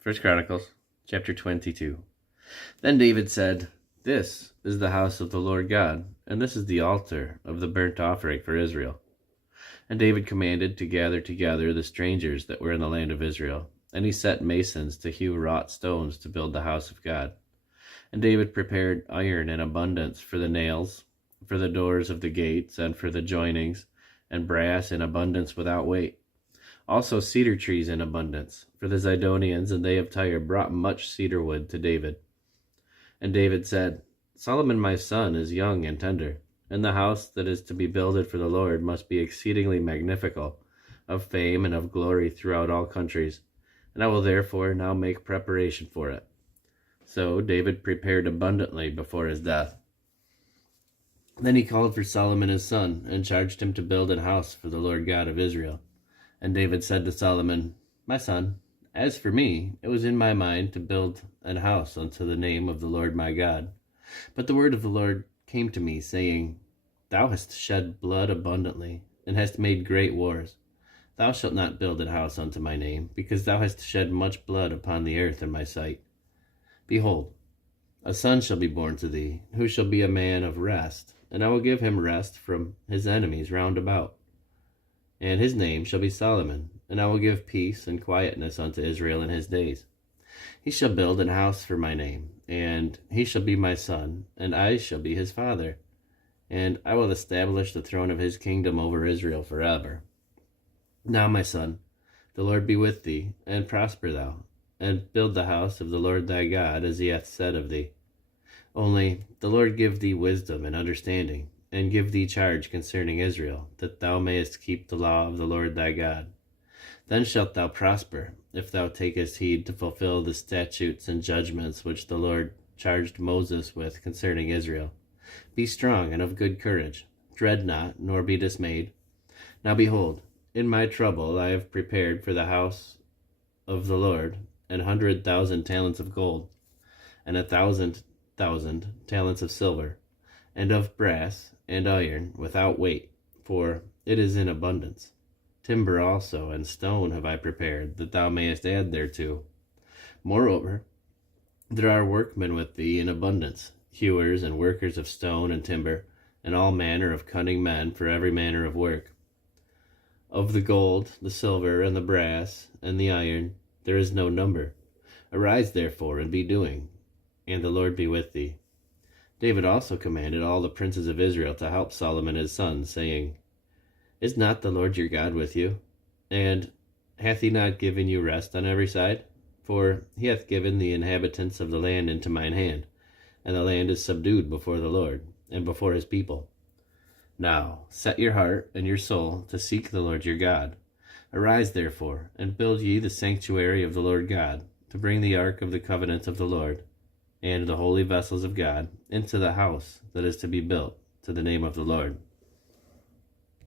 First Chronicles, chapter 22. Then David said, "This is the house of the Lord God, and this is the altar of the burnt offering for Israel." And David commanded to gather together the strangers that were in the land of Israel, and he set masons to hew wrought stones to build the house of God. And David prepared iron in abundance for the nails, for the doors of the gates, and for the joinings, and brass in abundance without weight. Also cedar trees in abundance, for the Zidonians and they of Tyre brought much cedar wood to David. And David said, "Solomon my son is young and tender, and the house that is to be builded for the Lord must be exceedingly magnifical, of fame and of glory throughout all countries, and I will therefore now make preparation for it." So David prepared abundantly before his death. Then he called for Solomon his son, and charged him to build an house for the Lord God of Israel. And David said to Solomon, "My son, as for me, it was in my mind to build an house unto the name of the Lord my God. But the word of the Lord came to me, saying, Thou hast shed blood abundantly, and hast made great wars. Thou shalt not build an house unto my name, because thou hast shed much blood upon the earth in my sight. Behold, a son shall be born to thee, who shall be a man of rest, and I will give him rest from his enemies round about. And his name shall be Solomon, and I will give peace and quietness unto Israel in his days. He shall build an house for my name, and he shall be my son, and I shall be his father. And I will establish the throne of his kingdom over Israel forever. Now, my son, the Lord be with thee, and prosper thou, and build the house of the Lord thy God, as he hath said of thee. Only the Lord give thee wisdom and understanding, and give thee charge concerning Israel, that thou mayest keep the law of the Lord thy God. Then shalt thou prosper, if thou takest heed to fulfill the statutes and judgments which the Lord charged Moses with concerning Israel. Be strong and of good courage. Dread not, nor be dismayed. Now behold, in my trouble I have prepared for the house of the Lord 100,000 talents of gold, and 1,000 talents of silver, and of brass and iron without weight, for it is in abundance. Timber also and stone have I prepared, that thou mayest add thereto. Moreover, there are workmen with thee in abundance, hewers and workers of stone and timber, and all manner of cunning men for every manner of work. Of the gold, the silver, and the brass, and the iron, there is no number. Arise therefore, and be doing, and the Lord be with thee." David also commanded all the princes of Israel to help Solomon his son, saying, "Is not the Lord your God with you? And hath he not given you rest on every side? For he hath given the inhabitants of the land into mine hand, and the land is subdued before the Lord, and before his people. Now set your heart and your soul to seek the Lord your God. Arise therefore, and build ye the sanctuary of the Lord God, to bring the ark of the covenant of the Lord, and the holy vessels of God, into the house that is to be built to the name of the Lord."